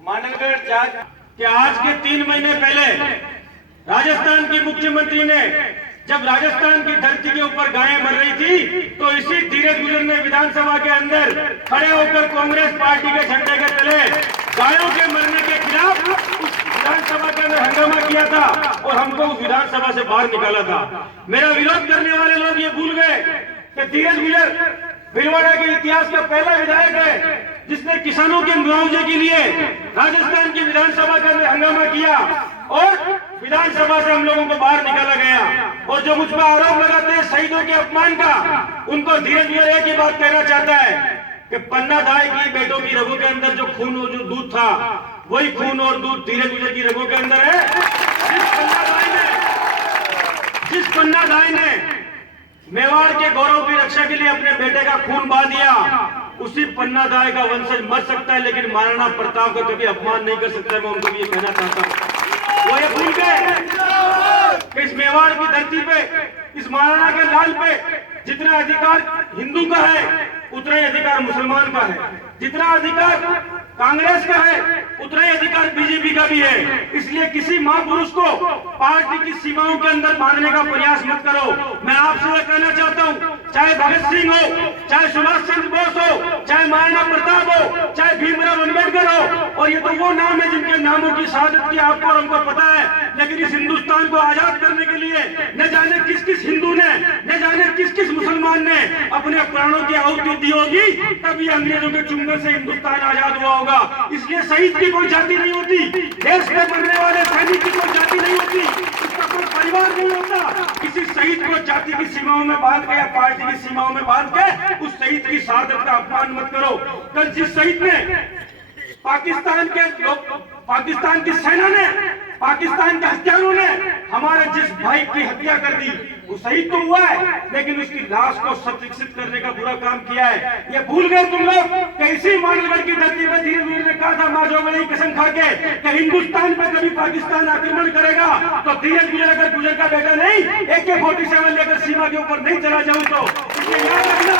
मानगढ़ जांच कि आज के 3 महीने पहले राजस्थान के मुख्यमंत्री ने जब राजस्थान की धरती के ऊपर गायें मर रही थी तो इसी धीरज गुजर ने विधानसभा के अंदर खड़े होकर कांग्रेस पार्टी के झंडे के तले गायों के मरने के खिलाफ विधानसभा के अंदर हंगामा किया था और हमको उस विधानसभा से बाहर निकाला था। मेरा विरोध करने वाले लोग ये भूल गए कि धीरज गुजर भीलवाड़ा के इतिहास का पहला विधायक है जिसने किसानों के मुआवजे के लिए राजस्थान की विधानसभा के अंदर हंगामा किया और विधानसभा से हम लोगों को बाहर निकाला गया। और जो मुझ पर आरोप लगाते हैं शहीदों के अपमान का, उनको धीरज गुजर एक ही बात कहना चाहता है कि पन्ना दाई की बेटों की रगों के अंदर जो खून और जो दूध था वही खून और दूध धीरज गुजर की रगों के अंदर है। जिस पन्ना दाई ने मेवाड़ के गौरव की रक्षा के लिए अपने बेटे का खून बहा दिया, उसी पन्ना दाई का वंशज मर सकता है लेकिन महाराणा प्रताप का कभी अपमान नहीं कर सकता। मैं उनको ये कहना चाहता हूँ, वो ये भूल गए कि इस मेवाड़ की धरती पे, इस महाराणा के लाल पे जितना अधिकार हिंदू का है उतना ही अधिकार मुसलमान का है, जितना अधिकार कांग्रेस का है उतना ही अधिकार बीजेपी का भी है। इसलिए किसी महापुरुष को पार्टी की सीमाओं के अंदर बांधने का प्रयास मत करो। मैं आपसे यह कहना चाहता हूँ, चाहे भगत सिंह हो, चाहे सुभाष चंद्र बोस हो, चाहे महाराणा प्रताप हो, चाहे भीमराव अम्बेडकर हो, और ये तो वो नाम है जिनके नामों की शहादत की आपको और हमको पता है, लेकिन इस हिंदुस्तान को आजाद करने के लिए न जाने किस किस हिंदू ने, न जाने किस किस मुसलमान ने अपने प्राणों की आहुति दी होगी, तभी अंग्रेजों के चुंगल से हिंदुस्तान आजाद हुआ होगा। इसलिए शहीद की कोई जाति नहीं होती, देश में मरने वाले सैनिक की कोई जाति नहीं होती, उसका कोई परिवार नहीं होता। किसी शहीद को जाति की सीमाओं में बांध के या पार्टी की सीमाओं में बांध के उस शहीद की शहादत का अपमान मत करो। कल जिस शहीद ने पाकिस्तान के लोग, पाकिस्तान की सेना ने, पाकिस्तान के हत्यारों ने हमारे जिस भाई की हत्या कर दी, वो शहीद तो हुआ है लेकिन उसकी लाश को संरक्षित करने का बुरा काम किया है। ये भूल गए तुम लोग कि इसी मानगढ़ की धरती पर धीरज गुजर ने कहा था मां जोगबनी कसम खा के कि हिंदुस्तान पे कभी पाकिस्तान आक्रमण करेगा तो धीरज गुजर अगर गुजर का बेटा नहीं AK-47 लेकर सीमा के ऊपर नहीं चला जाऊं तो इसलिए याद रखना,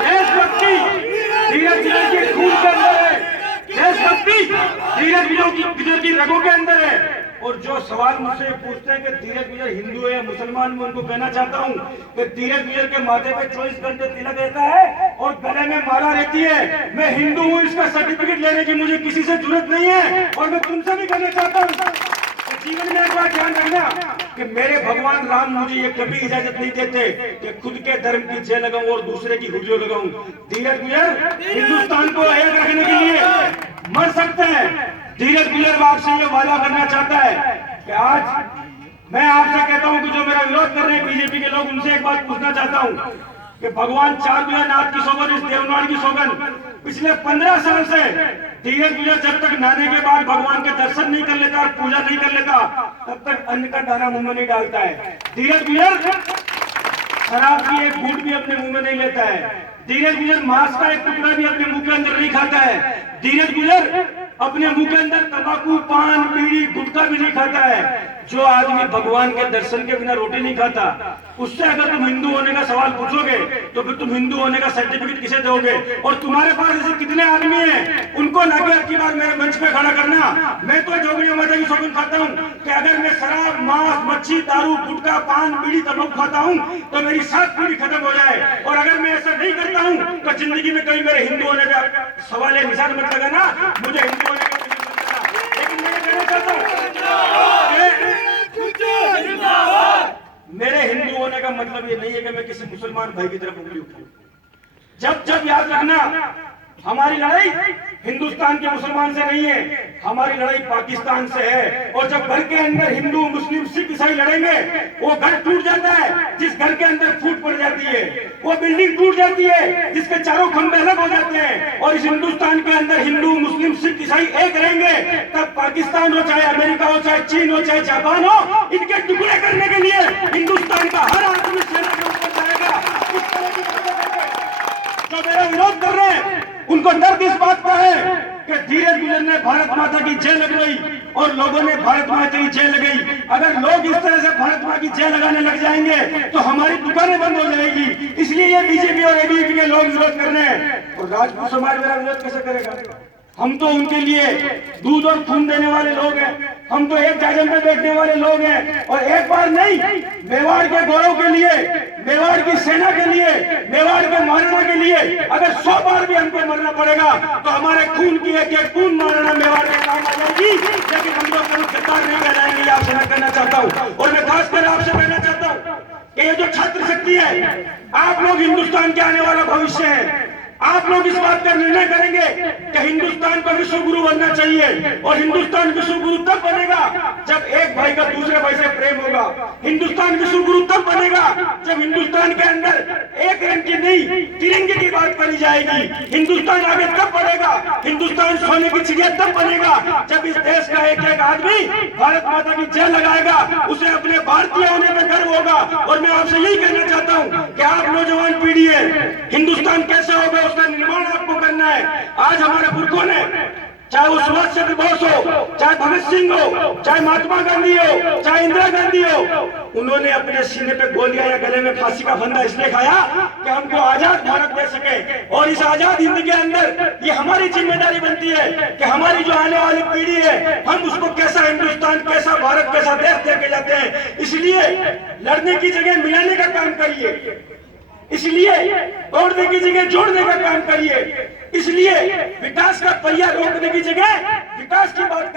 देशभक्ति धीरज गुजर के खून के अंदर है, देशभक्ति धीरज गुजर की रगों के अंदर है। और जो सवाल मुझसे पूछते हैं कि धीरज गुजर हिंदू है या मुसलमान, मैं उनको कहना चाहता हूं कि धीरज गुजर के माथे पे 24 घंटे तिलक रहता है और गले में माला रहती है। मैं हिंदू हूं, इसका सर्टिफिकेट लेने की मुझे किसी से जरूरत नहीं है। और मैं तुमसे भी कहना चाहता हूं, जीवन में एक बात ध्यान रखना कि मेरे भगवान राम मुझे ये कभी इजाजत नहीं देते कि खुद के धर्म की जय लगाऊं और दूसरे की हुर्रियों लगाऊं। धीरज गुजर हिंदुस्तान को एक रखने के लिए मर सकते हैं। धीरज गुजर आपसे ये वादा करना चाहता है कि आज मैं आपसे कहता हूं कि जो मेरा विरोध कर रहे हैं बीजेपी के लोग, उनसे एक बात पूछना चाहता हूं कि भगवान चारभुजानाथ की सौगंध, इस देवनाड़ की सौगंध, पिछले 15 साल से धीरज गुजर जब तक नहाने के बाद भगवान के दर्शन नहीं कर लेता और पूजा नहीं कर लेता तब तक अन्न का दाना मुंह में नहीं डालता है। धीरज गुजर शराब की एक घूंट भी अपने मुंह में नहीं लेता है। धीरज गुजर मांस का एक टुकड़ा भी अपने मुंह के अंदर नहीं खाता है। धीरज गुजर अपने मुंह के अंदर तंबाकू, पान, बीड़ी, गुटखा भी नहीं खाता है। जो आदमी भगवान के दर्शन के बिना रोटी नहीं खाता, उससे अगर तुम हिंदू होने का सवाल पूछोगे तो फिर तुम हिंदू होने का सर्टिफिकेट किसे दोगे? और तुम्हारे पास ऐसे कितने आदमी हैं, उनको लाके अब की बार मेरे मंच पे खड़ा करना। मैं तो जोगनी माता की सौगंध खाता हूँ कि अगर मैं शराब, मांस, मच्छी, दारू, गुटखा, पान, बीड़ी, तंबाकू खाता हूँ तो मेरी 7 पीढ़ी खत्म हो जाए। और अगर मैं ऐसा नहीं करता हूँ तो जिंदगी में कभी मेरे हिंदू होने का सवाल है निशान मत लगाना, मुझे हिंदू होने का। लेकिन मैं कहना चाहता हूँ मेरे हिंदू होने का मतलब ये नहीं है कि मैं किसी मुसलमान भाई की तरफ उंगली उठाऊं। जब याद रखना, हमारी लड़ाई हिंदुस्तान के मुसलमान से नहीं है, हमारी लड़ाई पाकिस्तान से है। और जब घर के अंदर हिंदू, मुस्लिम, सिख, ईसाई लड़ेंगे, वो घर टूट जाता है जिस घर के अंदर फूट पड़ जाती है, वो बिल्डिंग टूट जाती है जिसके चारों खंभे अलग हो जाते हैं। और इस हिंदुस्तान के अंदर हिंदू, मुस्लिम, सिख, ईसाई एक रहेंगे, तब पाकिस्तान हो, चाहे अमेरिका हो, चाहे चीन हो, चाहे जापान हो, इनके टुकड़े करने के लिए हिंदुस्तान का हर आदमी सेना के ऊपर जाएगा। जो मेरा विरोध कर रहे हैं उनको दर्द इस बात का है कि धीरज गुजर ने भारत माता की जय लगवाई और लोगों ने भारत माता की जय लगाई। अगर लोग इस तरह से भारत माता की जय लगाने लग जाएंगे तो हमारी दुकानें बंद हो जाएगी। इसलिए ये बीजेपी और एबीवीपी के लोग विरोध कर रहे हैं। और राजपूत समाज मेरा विरोध कैसे करेगा? हम तो उनके लिए दूध और खून देने वाले लोग हैं। हम तो एक जाजम पे बैठने वाले लोग हैं। और एक बार नहीं, मेवाड़ के गौरव के लिए, मेवाड़ की सेना के लिए, मेवाड़ के महाराणा के लिए अगर 100 बार भी हमको मरना पड़ेगा तो हमारे खून की एक एक बूंद महाराणा मेवाड़ के काम आ जाएगी। लेकिन हम लोग कभी गद्दार नहीं कहलाएंगे, ये आपसे मैं कहना चाहता हूँ। और मैं खासकर आपसे कहना चाहता हूँ कि ये जो छात्र शक्ति है, आप लोग हिंदुस्तान के आने वाला भविष्य है। आप लोग इस बात का निर्णय करेंगे कि हिंदुस्तान को विश्व गुरु बनना चाहिए। और हिंदुस्तान विश्व गुरु तब बनेगा जब एक भाई का दूसरे भाई से प्रेम होगा। हिंदुस्तान विश्व गुरु तब बनेगा जब हिंदुस्तान के अंदर एक रंग की नहीं, तिरंगे की बात करी जाएगी। हिंदुस्तान आगे तब बढ़ेगा, हिंदुस्तान सोने की चिड़िया तब बनेगा जब इस देश का एक एक आदमी भारत माता की जय लगाएगा, उसे अपने भारतीय होने पर गर्व होगा। और मैं आपसे यही कहना चाहता हूँ कि आप नौजवान पीढ़ी है, हिंदुस्तान कैसे होगा उसका निर्माण आपको करना है। आज हमारे पुरखों ने, चाहे वो सुभाष चंद्र बोस हो, चाहे भगत सिंह हो, चाहे महात्मा गांधी हो, चाहे इंदिरा गांधी हो, उन्होंने अपने सीने पे गोलियां या गले में फांसी का फंदा इसलिए खाया कि हमको आजाद भारत दे सके। और इस आजाद हिंद के अंदर ये हमारी जिम्मेदारी बनती है कि हमारी जो आने वाली पीढ़ी है, हम उसको कैसा हिंदुस्तान, कैसा भारत, कैसा देश देके जाते हैं। इसलिए लड़ने की जगह मिलाने का काम करिए, इसलिए तोड़ने की जगह जोड़ने का काम करिए, इसलिए विकास का पहिया रोकने की जगह विकास की बात